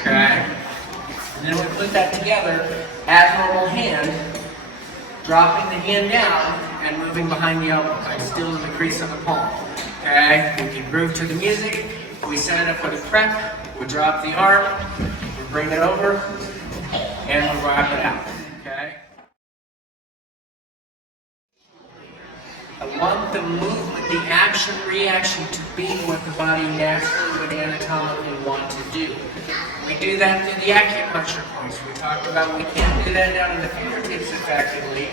Okay? And then we put that together as normal hand, dropping the hand down and moving behind the elbow. I'm still in the crease of the palm. Okay? We can groove to the music. We set it up with a prep. We drop the arm. We bring it over. And we wrap it out. Okay? I want the movement, the action-reaction to be what the body naturally would anatomically want to do. We do that through the acupuncture points. We talked about we can't do that down in the fingertips effectively.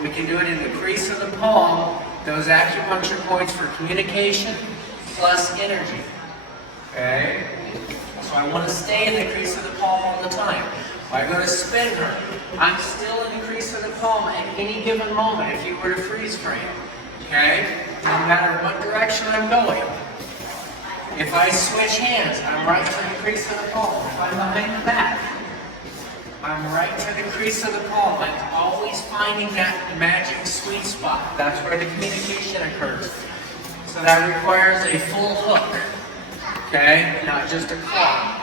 We can do it in the crease of the palm, those acupuncture points for communication plus energy. Okay? So I want to stay in the crease of the palm all the time. If I go to spin her, I'm still in the crease of the palm at any given moment if you were to freeze frame. Okay? No matter what direction I'm going. If I switch hands, I'm right to the crease of the palm. If I'm behind the back, I'm right to the crease of the palm. I'm always finding that magic sweet spot. That's where the communication occurs. So that requires a full hook. Okay? Not just a claw.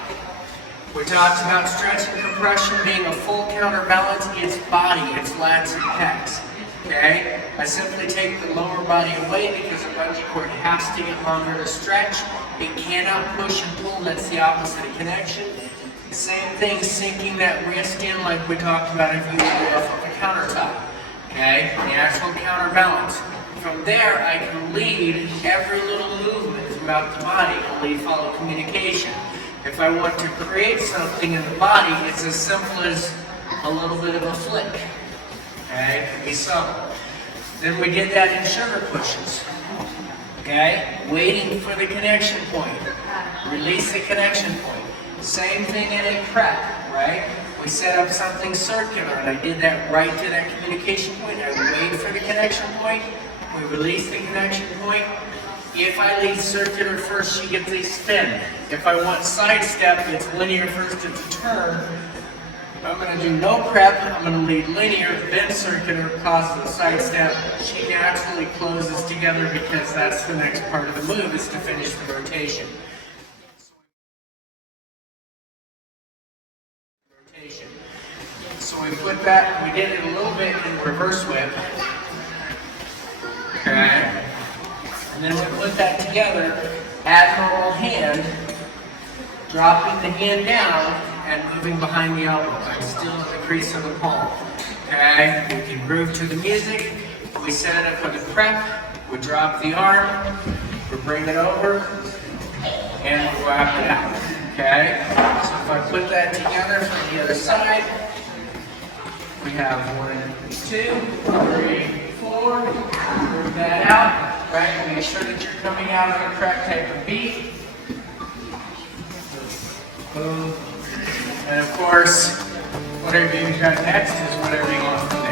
We talked about stretch and compression being a full counterbalance. It's body, it's lats and pecs. Okay? I simply take the lower body away because the bungee cord has to get longer to stretch. It cannot push and pull, that's the opposite of connection. Same thing, sinking that wrist in like we talked about if you were off of a countertop. Okay? The actual counterbalance. From there, I can lead every little movement throughout the body and lead follow communication. If I want to create something in the body, it's as simple as a little bit of a flick. Okay, it can be subtle. Then we did that in sugar pushes. Okay, waiting for the connection point. Release the connection point. Same thing in a prep, right? We set up something circular, and I did that right to that communication point. I wait for the connection point. We release the connection point. If I lead circular first, you get the spin. If I want side step, it's linear first, it's a turn. I'm going to do no prep, I'm going to lead linear, then circular, causes a side step. She naturally closes together because that's the next part of the move, is to finish the rotation. So we put that, we did it a little bit in reverse whip. Okay. And then we put that together as normal hand, dropping the hand down and moving behind the elbow. I'm still in the crease of the palm. Okay? We can groove to the music. We set it up with a prep. We drop the arm. We bring it over. And we wrap it out. Okay? So if I put that together from the other side, we have 1, 2, 3, 4. Move that out. Right? Make sure that you're coming out on a correct type of beat. Boom. And of course, whatever you got next is whatever you want from there.